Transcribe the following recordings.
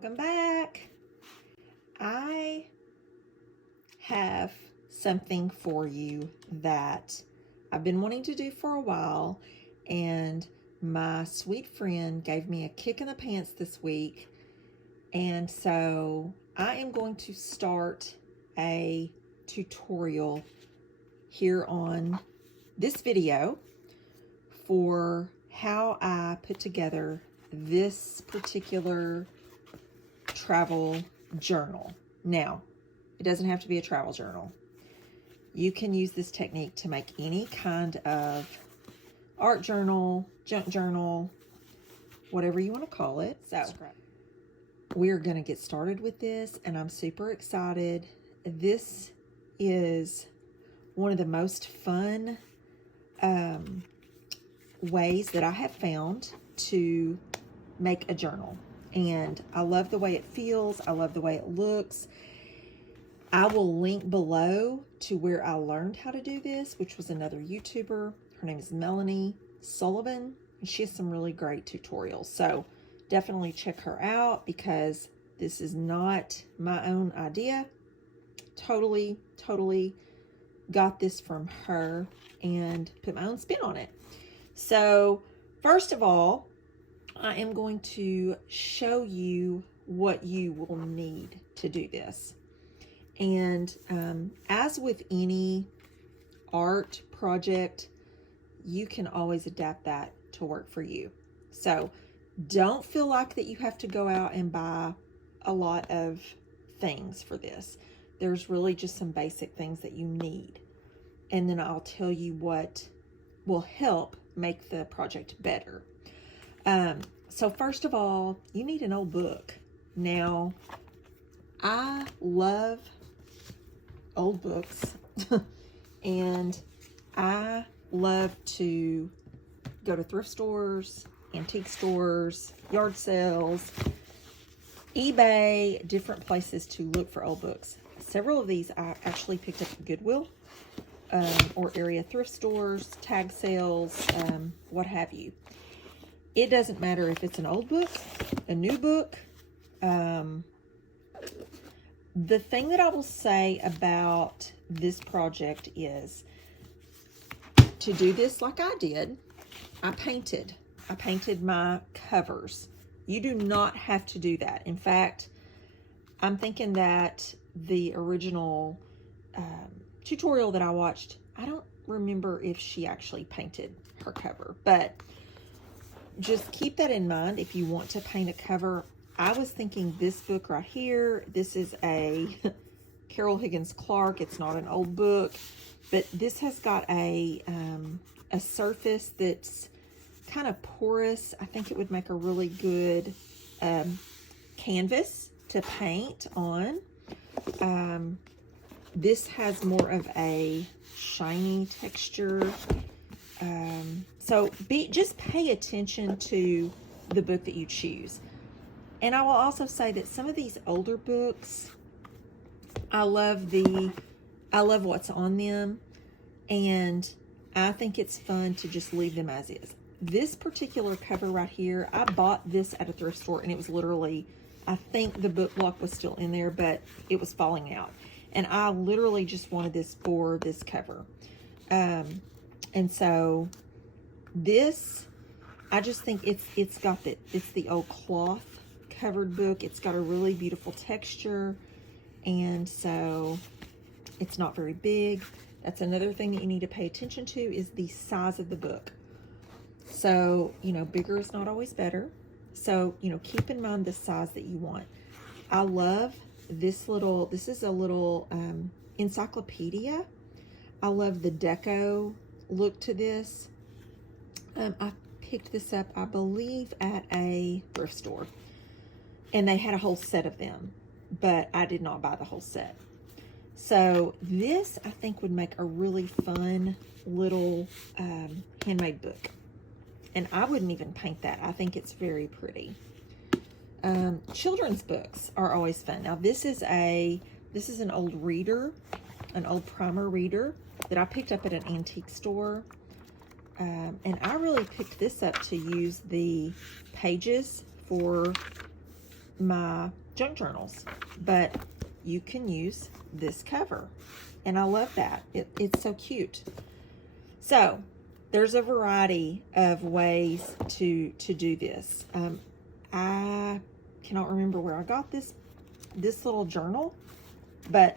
Welcome back. I have something for you that I've been wanting to do for a while, and my sweet friend gave me a kick in the pants this week, and so I am going to start a tutorial here on this video for how I put together this particular travel journal. Now, it doesn't have to be a travel journal. You can use this technique to make any kind of art journal, junk journal, whatever you want to call it. So, we're going to get started with this, and I'm super excited. This is one of the most fun ways that I have found to make a journal. And I love the way it feels. I love the way it looks. I will link below to where I learned how to do this, which was another YouTuber. Her name is Melanie Sullivan, and she has some really great tutorials. So definitely check her out, because this is not my own idea. Totally got this from her and put my own spin on it. So first of all, I am going to show you what you will need to do this. And as with any art project, you can always adapt that to work for you. So don't feel like that you have to go out and buy a lot of things for this. There's really just some basic things that you need. And then I'll tell you what will help make the project better. So first of all, you need an old book. Now, I love old books and I love to go to thrift stores, antique stores, yard sales, eBay, different places to look for old books. Several of these I actually picked up at Goodwill or area thrift stores, tag sales, what have you. It doesn't matter if it's an old book, a new book. The thing that I will say about this project is to do this like I did. I painted my covers. You do not have to do that. In fact, I'm thinking that the original tutorial that I watched, I don't remember if she actually painted her cover, but just keep that in mind if you want to paint a cover. I was thinking this book right here, this is a Carol Higgins Clark. It's not an old book, but this has got a surface that's kind of porous. I think it would make a really good canvas to paint on. This has more of a shiny texture. So just pay attention to the book that you choose. And I will also say that some of these older books, I love what's on them, and I think it's fun to just leave them as is. This particular cover right here, I bought this at a thrift store, and it was literally, I think the book block was still in there, but it was falling out. And I literally just wanted this for this cover. And so this, I just think it's the old cloth covered book. It's got a really beautiful texture, and so it's not very big. That's another thing that you need to pay attention to, is the size of the book. So, bigger is not always better. So, keep in mind the size that you want. I love this is a little encyclopedia. I love the deco look to this. I picked this up, I believe, at a thrift store, and they had a whole set of them, but I did not buy the whole set. So this, I think, would make a really fun little handmade book, and I wouldn't even paint that. I think it's very pretty. Children's books are always fun. Now this is an old reader, an old primer reader that I picked up at an antique store. And I really picked this up to use the pages for my junk journals, but you can use this cover. And I love that. It's so cute. So there's a variety of ways to do this. I cannot remember where I got this little journal, but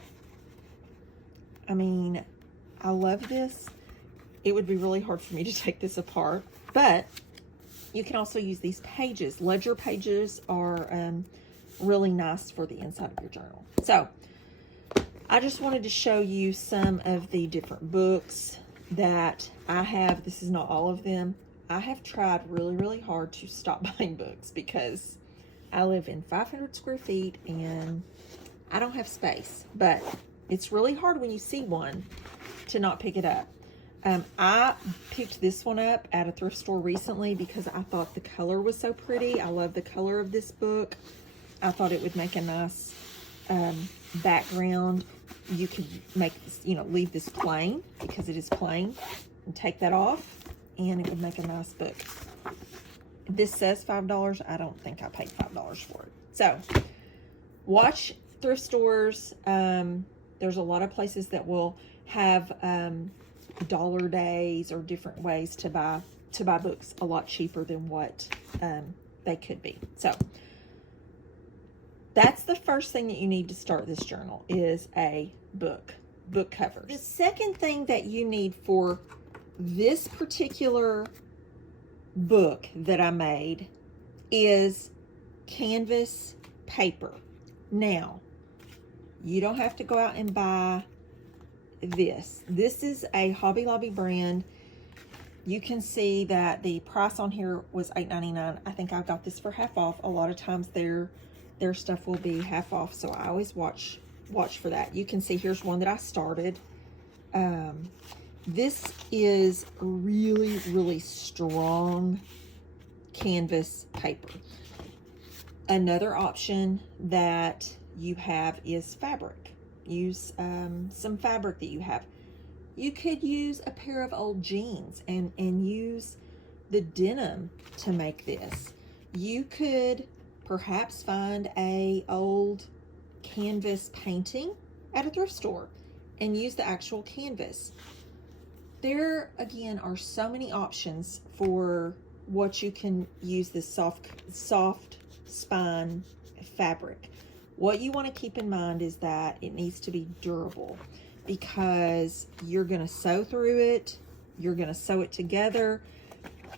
I mean, I love this. It would be really hard for me to take this apart, but you can also use these pages. Ledger pages are really nice for the inside of your journal. So I just wanted to show you some of the different books that I have. This is not all of them. I have tried really, really hard to stop buying books because I live in 500 square feet and I don't have space, but it's really hard when you see one to not pick it up. I picked this one up at a thrift store recently because I thought the color was so pretty. I love the color of this book. I thought it would make a nice background. You could make this, leave this plain because it is plain and take that off and it would make a nice book. This says $5. I don't think I paid $5 for it. So watch thrift stores. There's a lot of places that will have dollar days or different ways to buy books a lot cheaper than what they could be. So that's the first thing that you need to start this journal is a book cover. The second thing that you need for this particular book that I made is canvas paper. Now, you don't have to go out and buy this. This is a Hobby Lobby brand. You can see that the price on here was $8.99. I think I got this for half off. A lot of times their stuff will be half off, so I always watch for that. You can see here's one that I started. This is really, really strong canvas paper. Another option that you have is fabric. Use some fabric that you have. You could use a pair of old jeans and use the denim to make this. You could perhaps find a old canvas painting at a thrift store and use the actual canvas. There, again, are so many options for what you can use this soft spine fabric. What you want to keep in mind is that it needs to be durable because you're going to sew through it, you're going to sew it together,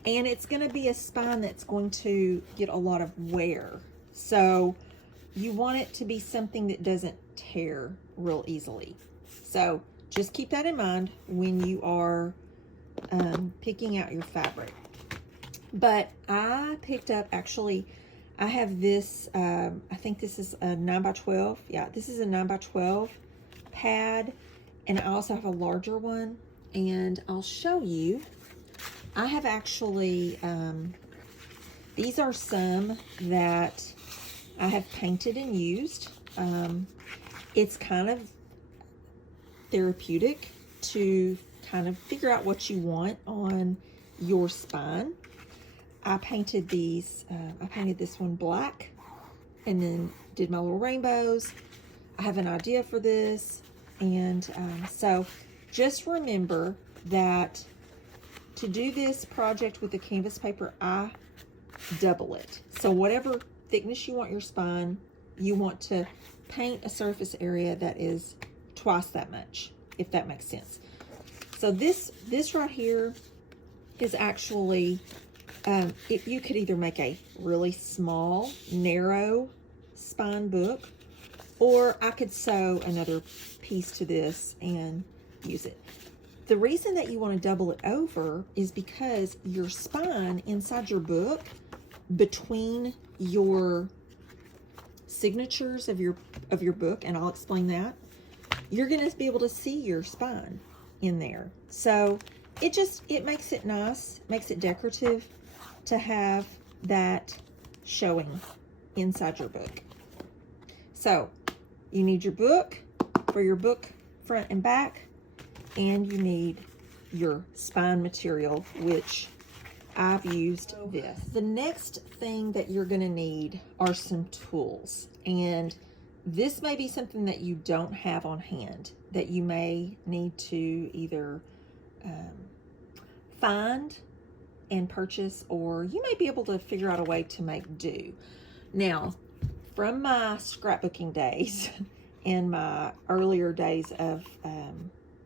and it's going to be a spine that's going to get a lot of wear. So you want it to be something that doesn't tear real easily. So just keep that in mind when you are picking out your fabric. But I picked up, actually, I have this, I think this is a 9x12. Yeah, this is a 9x12 pad. And I also have a larger one. And I'll show you. I have actually, these are some that I have painted and used. It's kind of therapeutic to kind of figure out what you want on your spine. I painted these, I painted this one black and then did my little rainbows. I have an idea for this. And so just remember that to do this project with the canvas paper, I double it. So whatever thickness you want your spine, you want to paint a surface area that is twice that much, if that makes sense. So this right here is actually, if you could either make a really small, narrow spine book, or I could sew another piece to this and use it. The reason that you want to double it over is because your spine inside your book, between your signatures of your book, and I'll explain that, you're going to be able to see your spine in there. So it makes it nice, makes it decorative to have that showing inside your book. So you need your book for your book front and back, and you need your spine material, which I've used this. The next thing that you're going to need are some tools. And this may be something that you don't have on hand, that you may need to either find and purchase, or you may be able to figure out a way to make do. Now, from my scrapbooking days and my earlier days of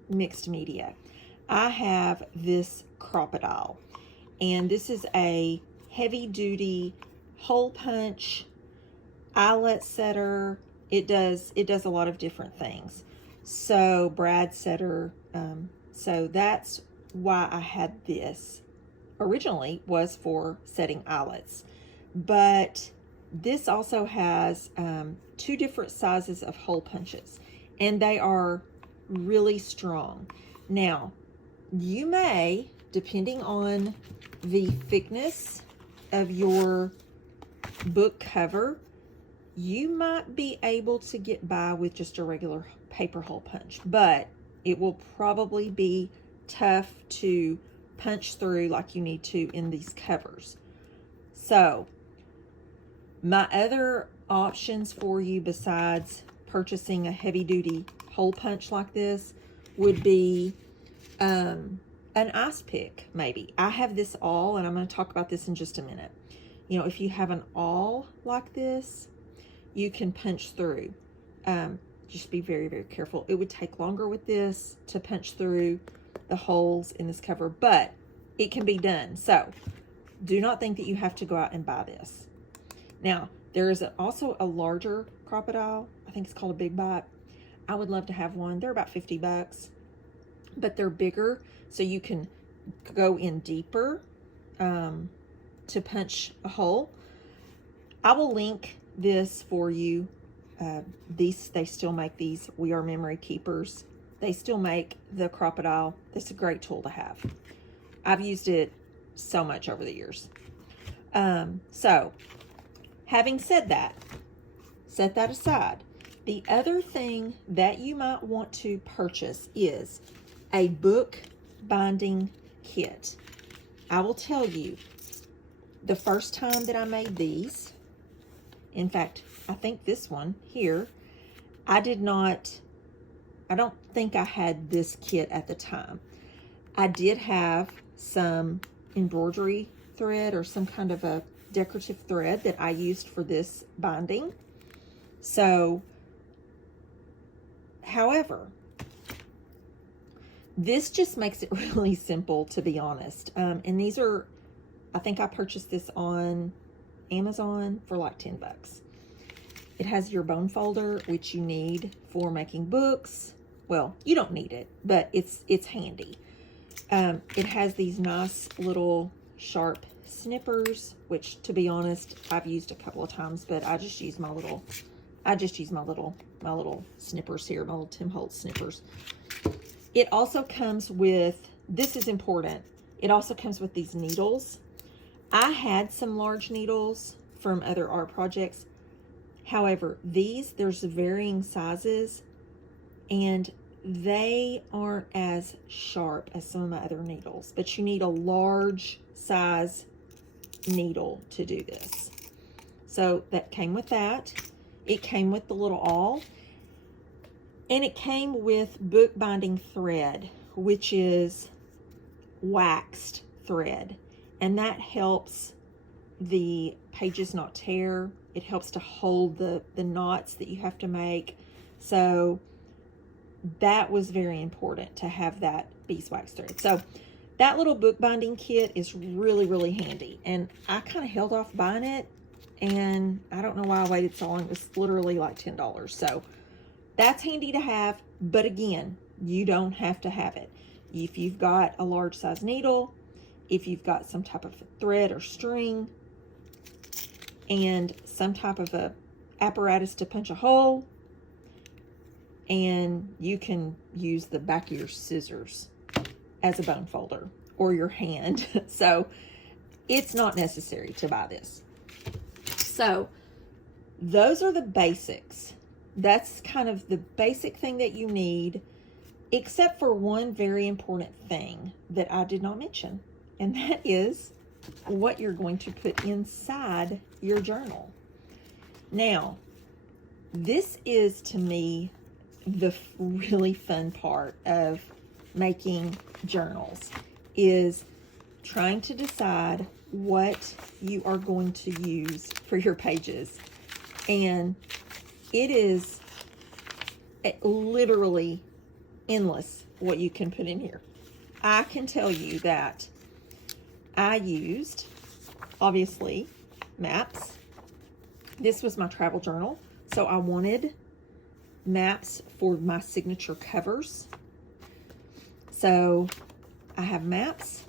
mixed media, I have this Crop-a-dile, and this is a heavy-duty hole punch eyelet setter. It does a lot of different things. So brad setter. So that's why I had this. Originally was for setting eyelets, but this also has 2 different sizes of hole punches, and they are really strong. Now, you may, depending on the thickness of your book cover, you might be able to get by with just a regular paper hole punch, but it will probably be tough to punch through like you need to in these covers. So my other options for you besides purchasing a heavy-duty hole punch like this would be an ice pick, maybe. I have this awl, and I'm going to talk about this in just a minute. You know, if you have an awl like this, you can punch through. Just be very, very careful. It would take longer with this to punch through the holes in this cover, but it can be done. So do not think that you have to go out and buy this. Now, there is also a larger Crop-a-dile. I think it's called a Big Bite. I would love to have one. They're about $50, but they're bigger, so you can go in deeper to punch a hole. I will link this for you. They still make these. We Are Memory Keepers. They still make the Crop-a-dile. It's a great tool to have. I've used it so much over the years. So, having said that, set that aside. The other thing that you might want to purchase is a book binding kit. I will tell you, the first time that I made these, in fact, I think this one here, I don't think I had this kit at the time. I did have some embroidery thread or some kind of a decorative thread that I used for this binding. So, however, this just makes it really simple, to be honest. And these are, I think I purchased this on Amazon for like $10. It has your bone folder, which you need for making books. Well, you don't need it, but it's handy. It has these nice little sharp snippers, which, to be honest, I've used a couple of times, but I just use my little snippers here, my little Tim Holtz snippers. It also comes with, this is important, it also comes with these needles. I had some large needles from other art projects. However, there's varying sizes, and they aren't as sharp as some of my other needles, but you need a large size needle to do this. So that came with that. It came with the little awl, and it came with bookbinding thread, which is waxed thread, and that helps the pages not tear. It helps to hold the knots that you have to make. So that was very important to have that beeswax thread. So that little bookbinding kit is really, really handy. And I kind of held off buying it, and I don't know why I waited so long. It was literally like $10. So that's handy to have. But again, you don't have to have it. If you've got a large size needle, if you've got some type of thread or string, and some type of a apparatus to punch a hole, and you can use the back of your scissors as a bone folder, or your hand. So it's not necessary to buy this. So those are the basics. That's kind of the basic thing that you need, except for one very important thing that I did not mention, and that is what you're going to put inside your journal. Now, this is to me the really fun part of making journals, is trying to decide what you are going to use for your pages. And it is literally endless what you can put in here. I can tell you that I used, obviously, maps. This was my travel journal, so I wanted maps for my signature covers. So I have maps.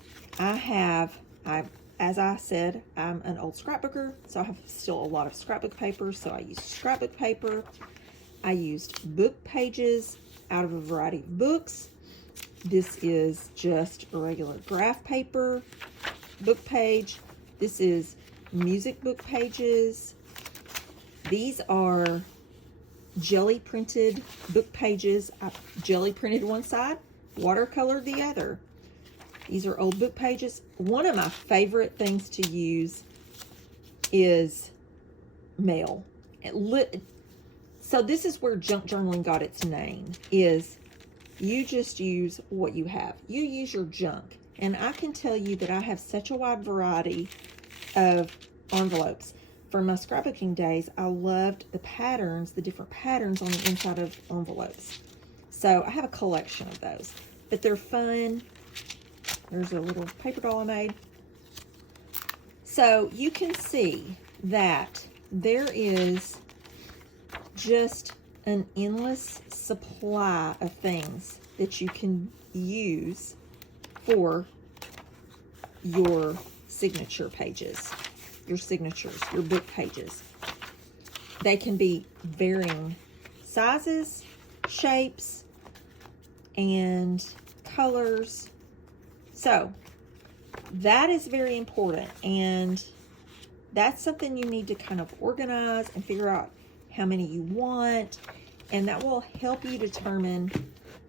As I said, I'm an old scrapbooker, so I have still a lot of scrapbook paper, so I used scrapbook paper. I used book pages out of a variety of books. This is just a regular graph paper book page. This is music book pages. These are jelly printed book pages. I jelly printed one side, watercolored the other. These are old book pages. One of my favorite things to use is mail. So this is where junk journaling got its name, is you just use what you have. You use your junk. And I can tell you that I have such a wide variety of envelopes. For my scrapbooking days, I loved the patterns, the different patterns on the inside of envelopes. So I have a collection of those, but they're fun. There's a little paper doll I made. So you can see that there is just an endless supply of things that you can use for your signature pages, your signatures, your book pages. They can be varying sizes, shapes, and colors. So that is very important, and that's something you need to kind of organize and figure out how many you want, and that will help you determine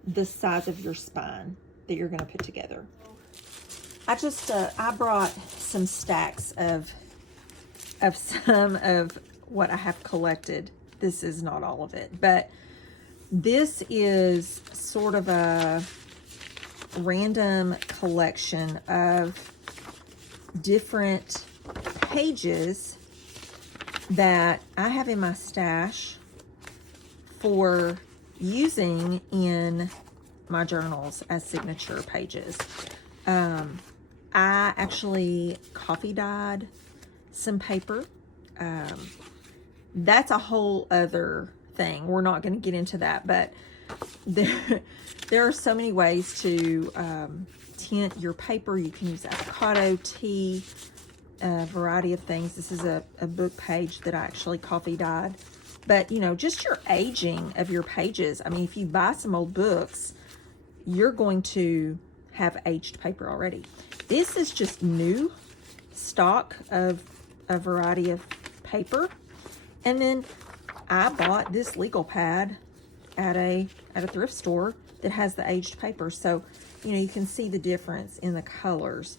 the size of your spine that you're going to put together. I brought some stacks of some of what I have collected. This is not all of it, but this is sort of a random collection of different pages that I have in my stash for using in my journals as signature pages. I actually coffee dyed some paper. That's a whole other thing. We're not going to get into that, but there are so many ways to tint your paper. You can use avocado, tea, a variety of things. This is a book page that I actually coffee dyed. But, you know, just your aging of your pages. I mean, if you buy some old books, you're going to have aged paper already. This is just new stock of a variety of paper. And then I bought this legal pad at a thrift store that has the aged paper. So, you know, you can see the difference in the colors.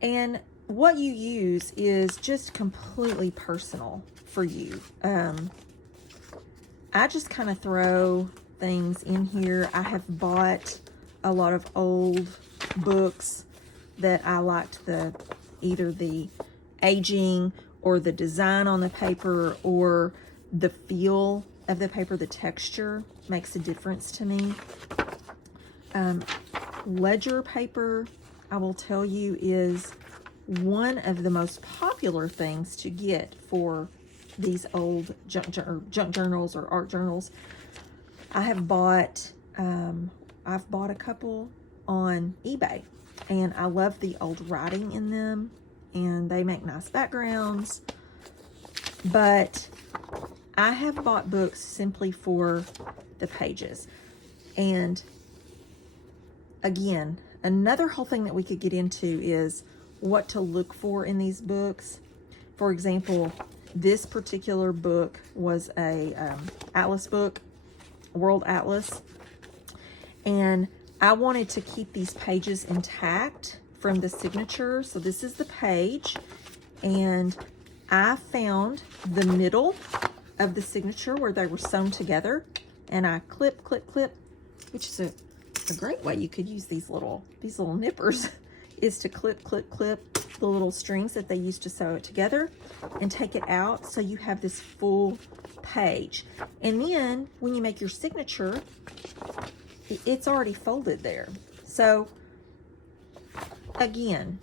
And what you use is just completely personal for you. I just kind of throw things in here. I have bought a lot of old books that I liked either the aging or the design on the paper or the feel of the paper. The texture makes a difference to me. Ledger paper, I will tell you, is one of the most popular things to get for these old junk journals or art journals. I've bought a couple on eBay, and I love the old writing in them, and they make nice backgrounds. But I have bought books simply for the pages. And again, another whole thing that we could get into is what to look for in these books. For example, this particular book was a atlas book, World Atlas, and I wanted to keep these pages intact from the signature. So this is the page, and I found the middle of the signature where they were sewn together, and I clip, which is a great way you could use these little nippers is to clip the little strings that they used to sew it together and take it out so you have this full page. And then when you make your signature, it's already folded there. So again,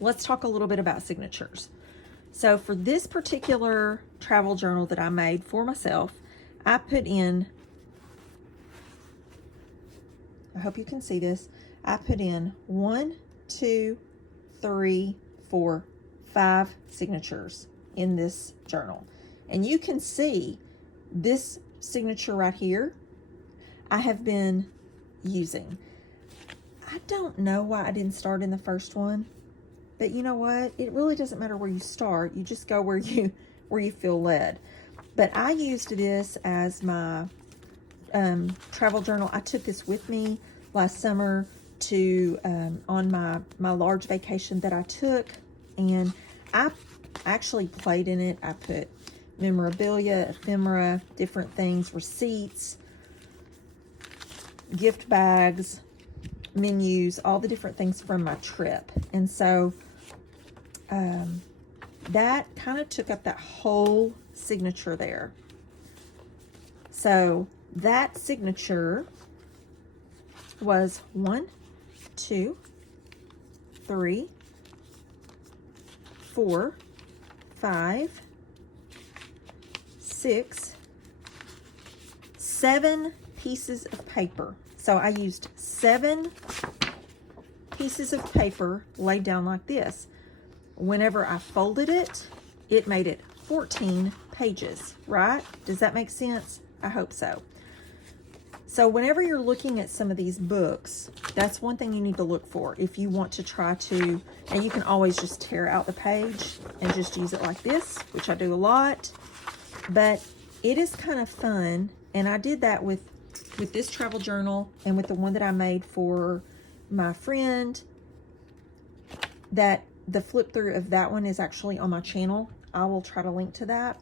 let's talk a little bit about signatures. So for this particular travel journal that I made for myself, I put in, I hope you can see this, I put in 1, 2, 3, 4, 5 signatures in this journal. And you can see this signature right here, I have been using. I don't know why I didn't start in the first one, but you know what? It really doesn't matter where you start. You just go where you feel led. But I used this as my travel journal. I took this with me last summer to on my large vacation that I took, and I actually played in it. I put memorabilia, ephemera, different things, receipts, gift bags, menus, all the different things from my trip. And so that kind of took up that whole signature there. So that signature was 1, 2, 3, 4, 5, 6, 7 pieces of paper. So I used 7 pieces of paper laid down like this. Whenever I folded it, it made it 14 pages, right? Does that make sense? I hope so. So whenever you're looking at some of these books, that's one thing you need to look for. If you want to try to, and you can always just tear out the page and just use it like this, which I do a lot, but it is kind of fun. And I did that with this travel journal and with the one that I made for my friend. That the flip through of that one is actually on my channel. I will try to link to that.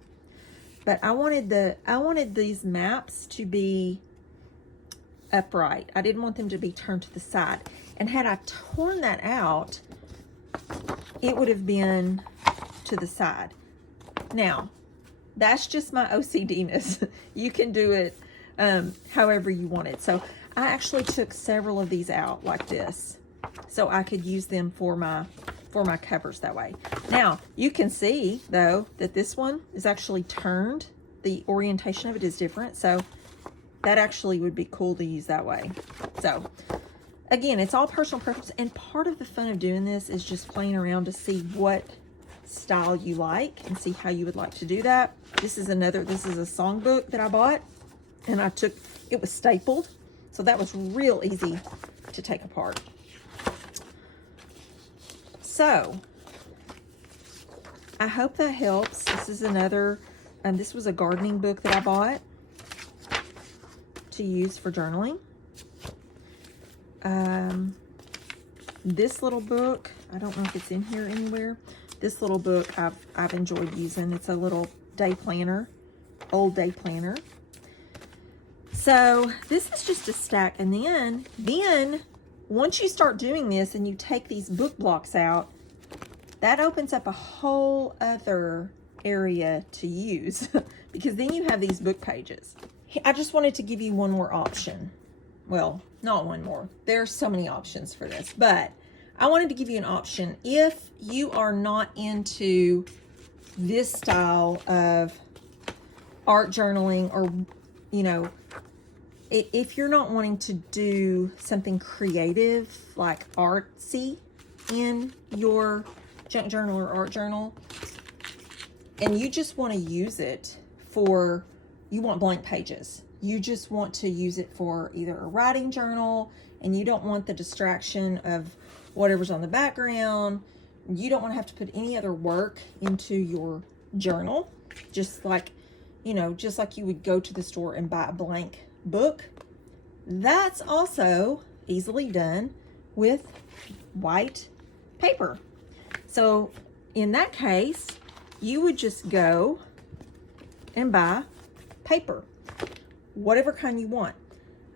But I wanted these maps to be upright. I didn't want them to be turned to the side. And had I torn that out, it would have been to the side. Now, that's just my OCD-ness. You can do it however you want it. So I actually took several of these out like this, so I could use them for my covers that way. Now, you can see, though, that this one is actually turned. The orientation of it is different, so that actually would be cool to use that way. So, again, it's all personal preference, and part of the fun of doing this is just playing around to see what style you like and see how you would like to do that. This is a songbook that I bought, and it was stapled, so that was real easy to take apart. So, I hope that helps. This is another, this was a gardening book that I bought to use for journaling. This little book, I don't know if it's in here anywhere. This little book I've enjoyed using. It's a little day planner, old day planner. So this is just a stack, and then once you start doing this and you take these book blocks out, that opens up a whole other area to use because then you have these book pages. I just wanted to give you one more option. Well, not one more. There's so many options for this, but I wanted to give you an option if you are not into this style of art journaling, or, you know, if you're not wanting to do something creative like artsy in your junk journal or art journal, and you just want to use it for, you want blank pages. You just want to use it for either a writing journal, and you don't want the distraction of whatever's on the background. You don't want to have to put any other work into your journal. Just like, you know, just like you would go to the store and buy a blank book. That's also easily done with white paper. So in that case, you would just go and buy paper, whatever kind you want.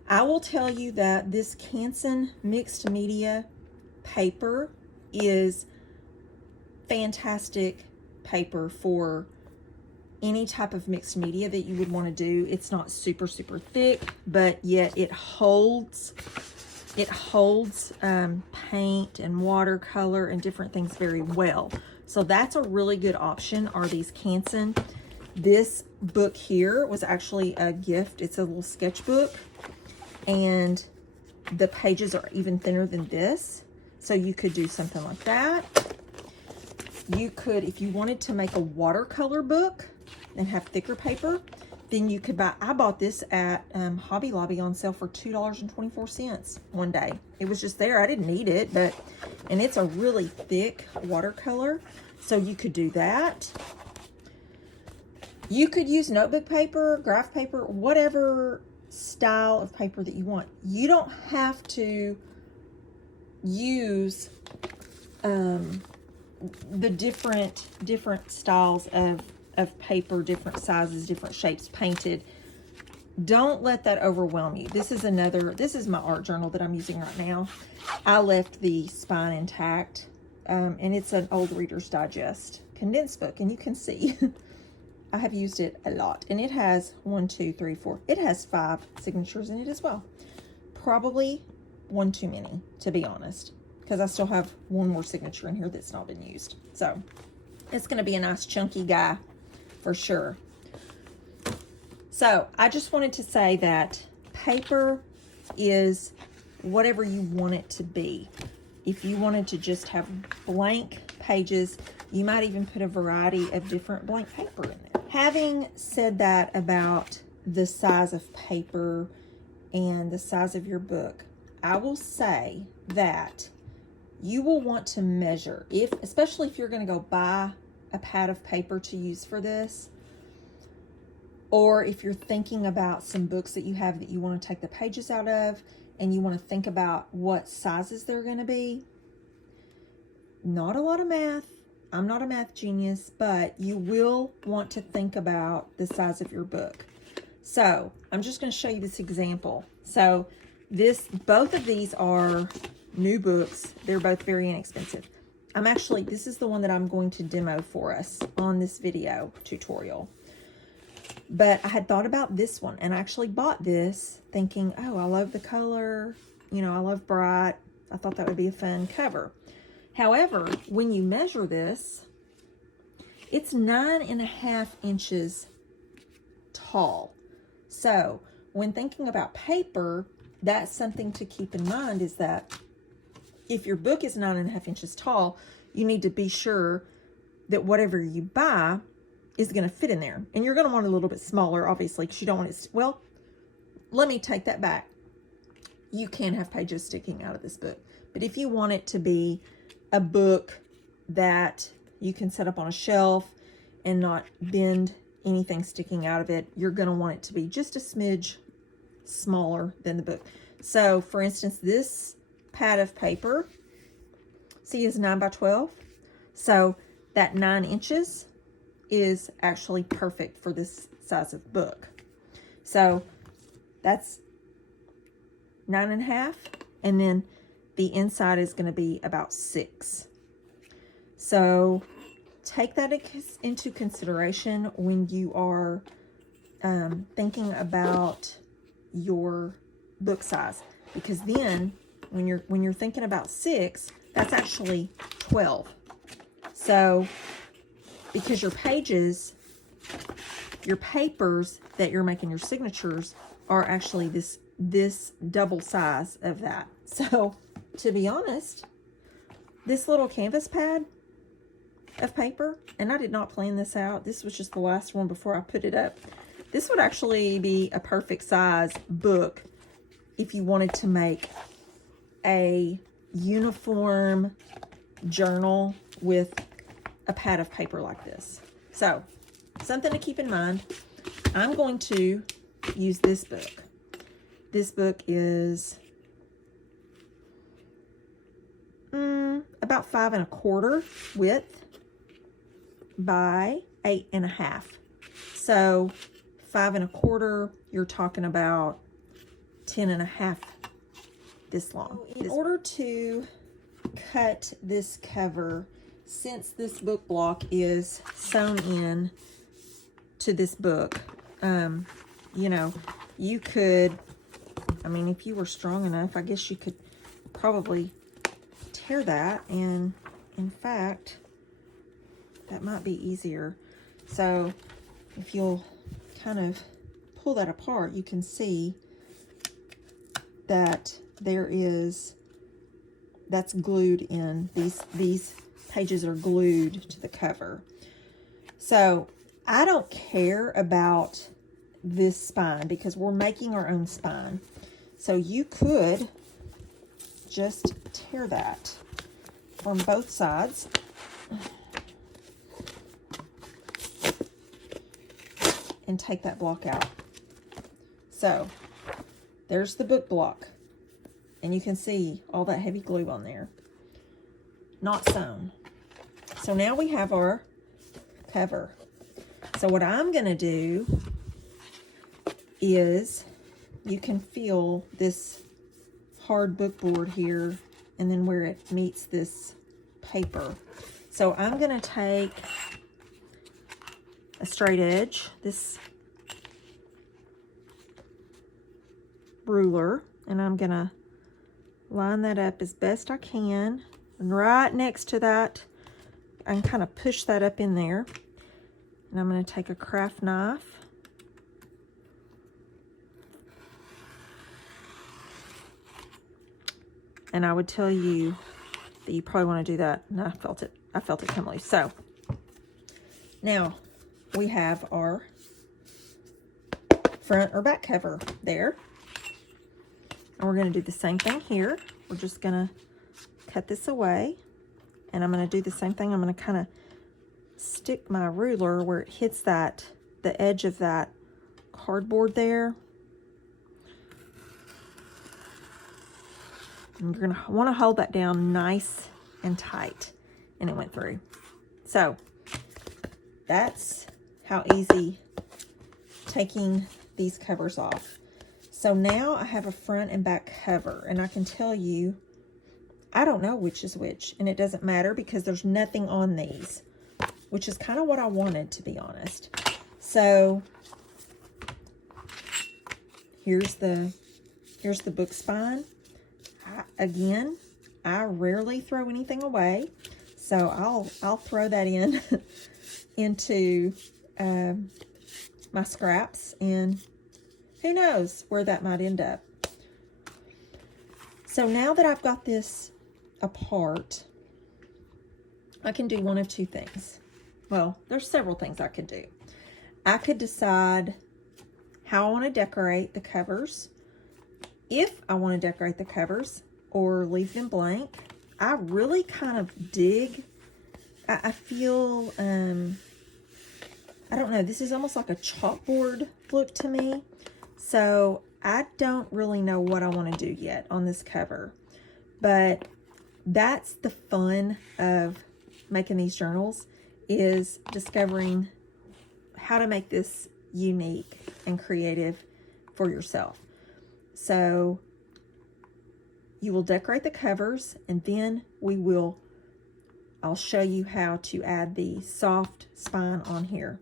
I will tell you that this Canson Mixed Media paper is fantastic paper for any type of mixed media that you would want to do. It's not super thick, but yet it holds paint and watercolor and different things very well. So that's a really good option, are these Canson. This book here was actually a gift. It's a little sketchbook, and the pages are even thinner than this. So you could do something like that. You could, if you wanted to make a watercolor book and have thicker paper, then you could buy, I bought this at Hobby Lobby on sale for $2.24 one day. It was just there. I didn't need it, and it's a really thick watercolor. So you could do that. You could use notebook paper, graph paper, whatever style of paper that you want. You don't have to use the different styles of paper, different sizes, different shapes, painted. Don't let that overwhelm you. This is my art journal that I'm using right now. I left the spine intact, and it's an old Reader's Digest condensed book, and you can see I have used it a lot, and it has 1, 2, 3, 4. It has 5 signatures in it as well. Probably one too many, to be honest, because I still have one more signature in here that's not been used. So it's going to be a nice chunky guy for sure. So I just wanted to say that paper is whatever you want it to be. If you wanted to just have blank pages, you might even put a variety of different blank paper in there. Having said that about the size of paper and the size of your book, I will say that you will want to measure, especially if you're going to go buy a pad of paper to use for this, or if you're thinking about some books that you have that you want to take the pages out of and you want to think about what sizes they're going to be. Not a lot of math. I'm not a math genius, but you will want to think about the size of your book. So I'm just going to show you this example. So both of these are new books. They're both very inexpensive. This is the one that I'm going to demo for us on this video tutorial. But I had thought about this one, and I actually bought this thinking, oh, I love the color. I love bright. I thought that would be a fun cover. However, when you measure this, it's 9.5 inches tall. So when thinking about paper, that's something to keep in mind, is that if your book is 9.5 inches tall, you need to be sure that whatever you buy is going to fit in there. And you're going to want a little bit smaller, obviously, because you don't want it, well, let me take that back. You can have pages sticking out of this book. But if you want it to be a book that you can set up on a shelf and not bend anything sticking out of it, you're going to want it to be just a smidge smaller than the book. So, for instance, this pad of paper, see, is 9 by 12. So that 9 inches is actually perfect for this size of book. So that's 9.5, and then the inside is going to be about 6. So take that into consideration when you are thinking about your book size, because then when you're thinking about 6, that's actually 12. So because your papers that you're making your signatures are actually this double size of that. So to be honest, this little canvas pad of paper, and I did not plan this out, this was just the last one before I put it up. This would actually be a perfect size book if you wanted to make a uniform journal with a pad of paper like this. So something to keep in mind. I'm going to use this book. This book is 5¼ width by 8½. So 5¼ you're talking about 10½ this long. In order to cut this cover, since this book block is sewn in to this book, you know, you could, I mean, if you were strong enough, I guess you could probably tear that, and in fact, that might be easier. So if you'll kind of pull that apart, you can see that there is, that's glued in. These pages are glued to the cover. So I don't care about this spine because we're making our own spine. So you could just tear that from both sides. And take that block out. So there's the book block. And you can see all that heavy glue on there. Not sewn. So now we have our cover. So what I'm going to do is, you can feel this hard book board here and then where it meets this paper. So I'm going to take a straight edge, this ruler, and I'm going to line that up as best I can. And right next to that, I can kind of push that up in there. And I'm going to take a craft knife. And I would tell you that you probably want to do that. And I felt it come loose. So now we have our front or back cover there. And we're going to do the same thing here. We're just going to cut this away. And I'm going to do the same thing. I'm going to kind of stick my ruler where it hits that, the edge of that cardboard there. And you're going to want to hold that down nice and tight. And it went through. So that's how easy taking these covers off. So now I have a front and back cover, and I can tell you, I don't know which is which, and it doesn't matter because there's nothing on these, which is kind of what I wanted, to be honest. So here's the book spine. Again, I rarely throw anything away, so I'll throw that in into my scraps, and who knows where that might end up. So now that I've got this apart, I can do one of two things. Well, there's several things I could do. I could decide how I want to decorate the covers, if I want to decorate the covers, or leave them blank. I really kind of dig, I feel, I don't know, this is almost like a chalkboard look to me. So I don't really know what I want to do yet on this cover. But that's the fun of making these journals, is discovering how to make this unique and creative for yourself. So you will decorate the covers, and then I'll show you how to add the soft spine on here.